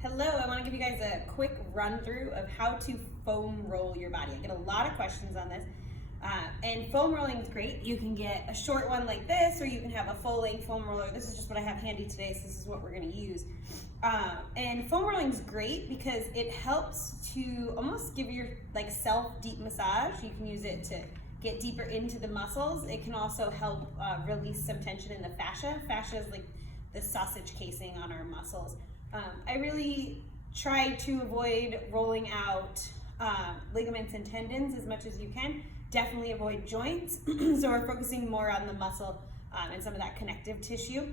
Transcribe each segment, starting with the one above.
Hello, I want to give you guys a quick run through of how to foam roll your body. I get a lot of questions on this. And foam rolling is great. You can get a short one like this, or you can have a full length foam roller. This is just what I have handy today, so this is what we're going to use. And foam rolling is great because it helps to almost give your self deep massage. You can use it to get deeper into the muscles. It can also help release some tension in the fascia. Fascia is like the sausage casing on our muscles. I really try to avoid rolling out ligaments and tendons as much as you can. Definitely avoid joints. So we're focusing more on the muscle and some of that connective tissue.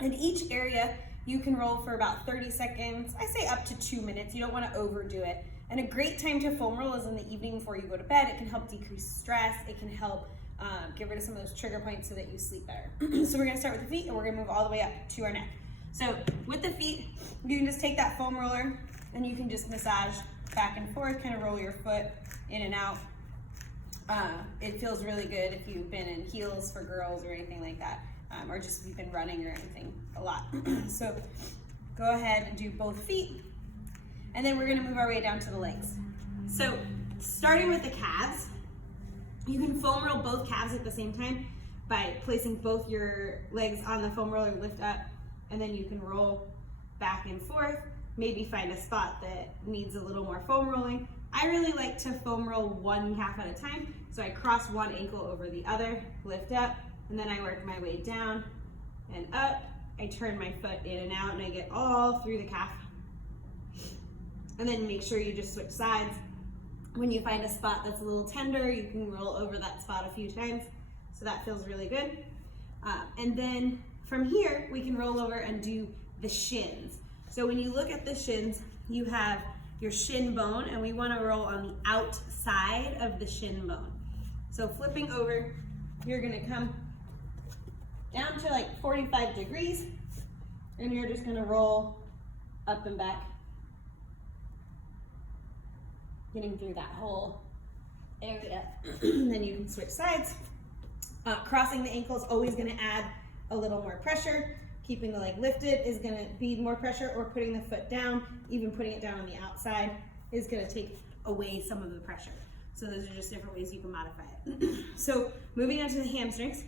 In each area, you can roll for about 30 seconds. I say up to 2 minutes. You don't want to overdo it. And a great time to foam roll is in the evening before you go to bed. It can help decrease stress. It can help get rid of some of those trigger points so that you sleep better. So we're going to start with the feet, and we're going to move all the way up to our neck. So with the feet, you can just take that foam roller and you can just massage back and forth, kind of roll your foot in and out. It feels really good if you've been in heels for girls or anything like that, or just if you've been running or anything a lot. So go ahead and do both feet, and then we're going to move our way down to the legs. So starting with the calves, you can foam roll both calves at the same time by placing both your legs on the foam roller, lift up, and then you can roll back and forth. Maybe find a spot that needs a little more foam rolling. I really like to foam roll one calf at a time. So I cross one ankle over the other, lift up, and then I work my way down and up. I turn my foot in and out, and I get all through the calf. And then make sure you just switch sides. When you find a spot that's a little tender, you can roll over that spot a few times. So that feels really good. And then from here, we can roll over and do the shins. So when you look at the shins, you have your shin bone, and we want to roll on the outside of the shin bone. So flipping over, you're going to come down to like 45 degrees, and you're just going to roll up and back, getting through that whole area. Then you can switch sides. Crossing the ankle is always going to add a little more pressure. Keeping the leg lifted is going to be more pressure, or putting the foot down, even putting it down on the outside, is going to take away some of the pressure. So those are just different ways you can modify it. So moving on to the hamstrings,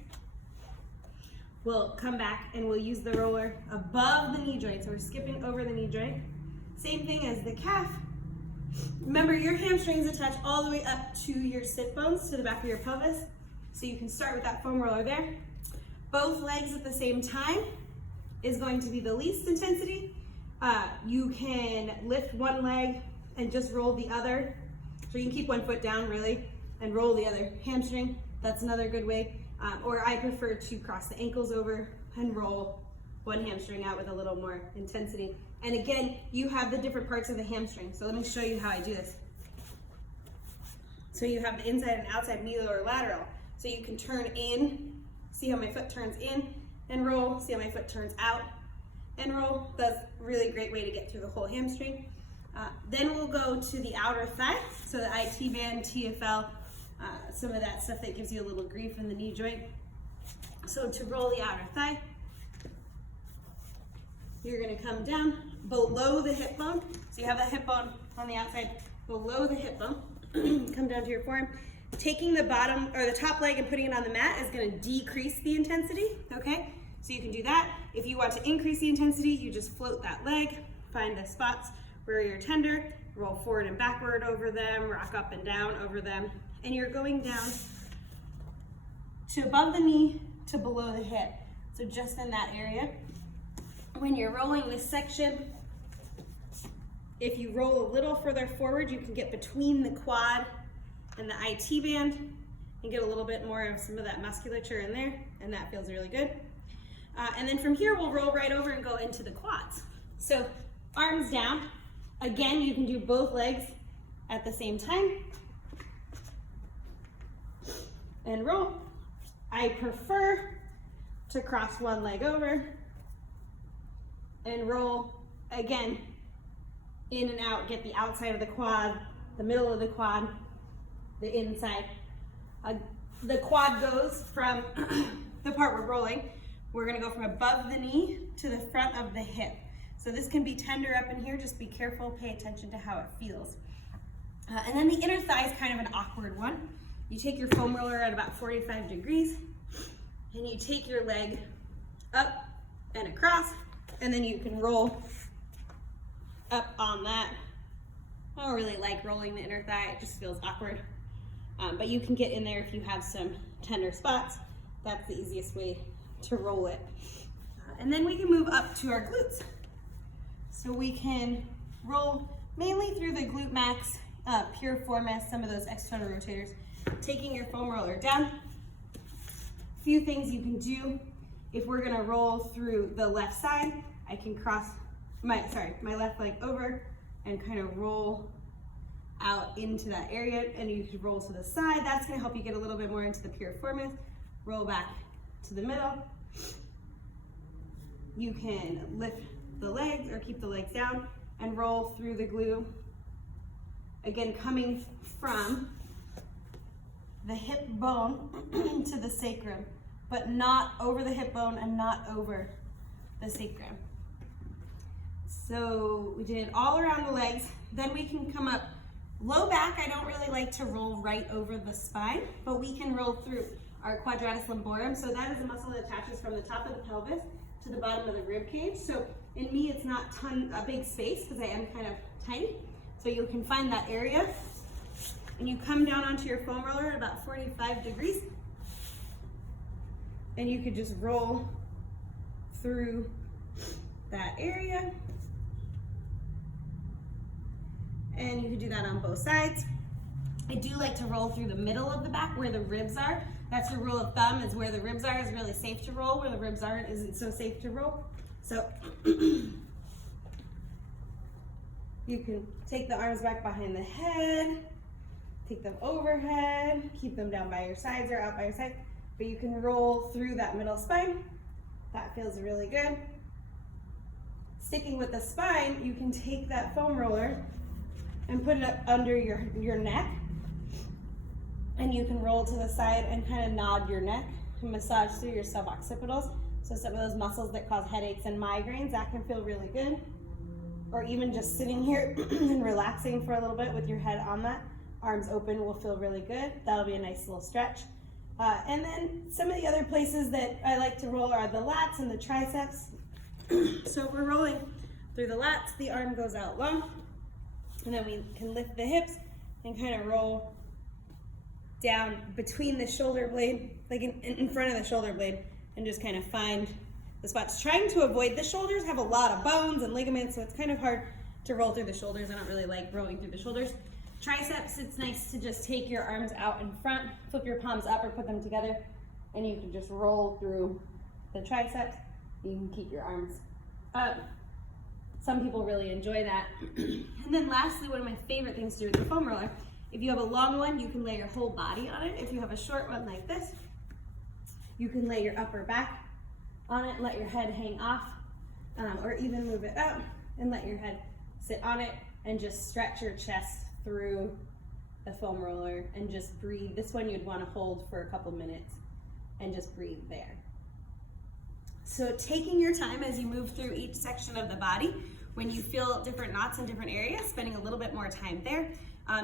we'll come back and we'll use the roller above the knee joint. So we're skipping over the knee joint. Same thing as the calf. Remember, your hamstrings attach all the way up to your sit bones, to the back of your pelvis. So you can start with that foam roller there. Both legs at the same time is going to be the least intensity. You can lift one leg and just roll the other. So you can keep one foot down really and roll the other hamstring. That's another good way. Or I prefer to cross the ankles over and roll one hamstring out with a little more intensity. And again, you have the different parts of the hamstring. So let me show you how I do this. So you have the inside and outside, medial or lateral. So you can turn in, see how my foot turns in and roll, see how my foot turns out and roll. That's a really great way to get through the whole hamstring. Then we'll go to the outer thigh. So the IT band, TFL, some of that stuff that gives you a little grief in the knee joint. So to roll the outer thigh, you're gonna come down below the hip bone. So you have that hip bone on the outside, below the hip bone. Come down to your forearm. Taking the bottom or the top leg and putting it on the mat is going to decrease the intensity, okay? So you can do that. If you want to increase the intensity, you just float that leg, find the spots where you're tender, roll forward and backward over them, rock up and down over them, and you're going down to above the knee to below the hip. So just in that area. When you're rolling this section, if you roll a little further forward, you can get between the quad and the IT band and get a little bit more of some of that musculature in there, and that feels really good. And then from here, we'll roll right over and go into the quads. So arms down. Again, you can do both legs at the same time and roll. I prefer to cross one leg over and roll again, in and out, get the outside of the quad, the middle of the quad, the inside. The quad goes from the part we're rolling. We're gonna go from above the knee to the front of the hip. So this can be tender up in here, just be careful, pay attention to how it feels. And then the inner thigh is kind of an awkward one. You take your foam roller at about 45 degrees, and you take your leg up and across, and then you can roll up on that. I don't really like rolling the inner thigh, it just feels awkward. But you can get in there if you have some tender spots. That's the easiest way to roll it. And then we can move up to our glutes. So we can roll mainly through the glute max, piriformis, some of those external rotators. Taking your foam roller down. A few things you can do. If we're gonna roll through the left side, I can cross my left leg over and kind of roll out into that area, and you could roll to the side. That's gonna help you get a little bit more into the piriformis. Roll back to the middle. You can lift the legs or keep the legs down and roll through the glute. Again, coming from the hip bone to the sacrum, but not over the hip bone and not over the sacrum. So we did it all around the legs. Then we can come up low back. I don't really like to roll right over the spine, but we can roll through our quadratus lumborum. So that is a muscle that attaches from the top of the pelvis to the bottom of the rib cage. So in me, it's not a big space because I am kind of tiny. So you can find that area, and you come down onto your foam roller at about 45 degrees, and you could just roll through that area. And you can do that on both sides. I do like to roll through the middle of the back where the ribs are. That's the rule of thumb, is where the ribs are is really safe to roll, where the ribs aren't isn't so safe to roll. So you can take the arms back behind the head, take them overhead, keep them down by your sides or out by your side, but you can roll through that middle spine. That feels really good. Sticking with the spine, you can take that foam roller and put it up under your neck, and you can roll to the side and kind of nod your neck and massage through your suboccipitals. So some of those muscles that cause headaches and migraines, that can feel really good. Or even just sitting here and relaxing for a little bit with your head on that, arms open, will feel really good. That'll be a nice little stretch. And then some of the other places that I like to roll are the lats and the triceps. So if we're rolling through the lats, the arm goes out long, and then we can lift the hips and kind of roll down between the shoulder blade, like in front of the shoulder blade, and just kind of find the spots. Trying to avoid the shoulders, have a lot of bones and ligaments, so it's kind of hard to roll through the shoulders. I don't really like rolling through the shoulders. Triceps, it's nice to just take your arms out in front, flip your palms up or put them together, and you can just roll through the triceps. You can keep your arms up. Some people really enjoy that. And then lastly, one of my favorite things to do with the foam roller, if you have a long one, you can lay your whole body on it. If you have a short one like this, you can lay your upper back on it, let your head hang off, or even move it up and let your head sit on it, and just stretch your chest through the foam roller and just breathe. This one you'd want to hold for a couple minutes and just breathe there. So taking your time as you move through each section of the body, when you feel different knots in different areas, spending a little bit more time there.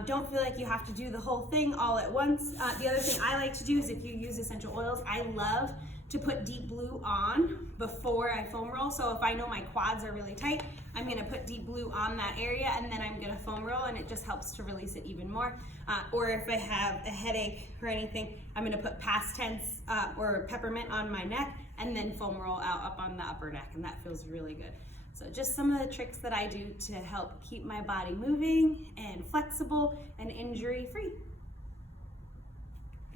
Don't feel like you have to do the whole thing all at once. The other thing I like to do is, if you use essential oils, I love to put Deep Blue on before I foam roll. So if I know my quads are really tight, I'm gonna put Deep Blue on that area, and then I'm gonna foam roll, and it just helps to release it even more. Or if I have a headache or anything, I'm gonna put past tense or peppermint on my neck, and then foam roll out up on the upper neck, and that feels really good. So just some of the tricks that I do to help keep my body moving and flexible and injury-free.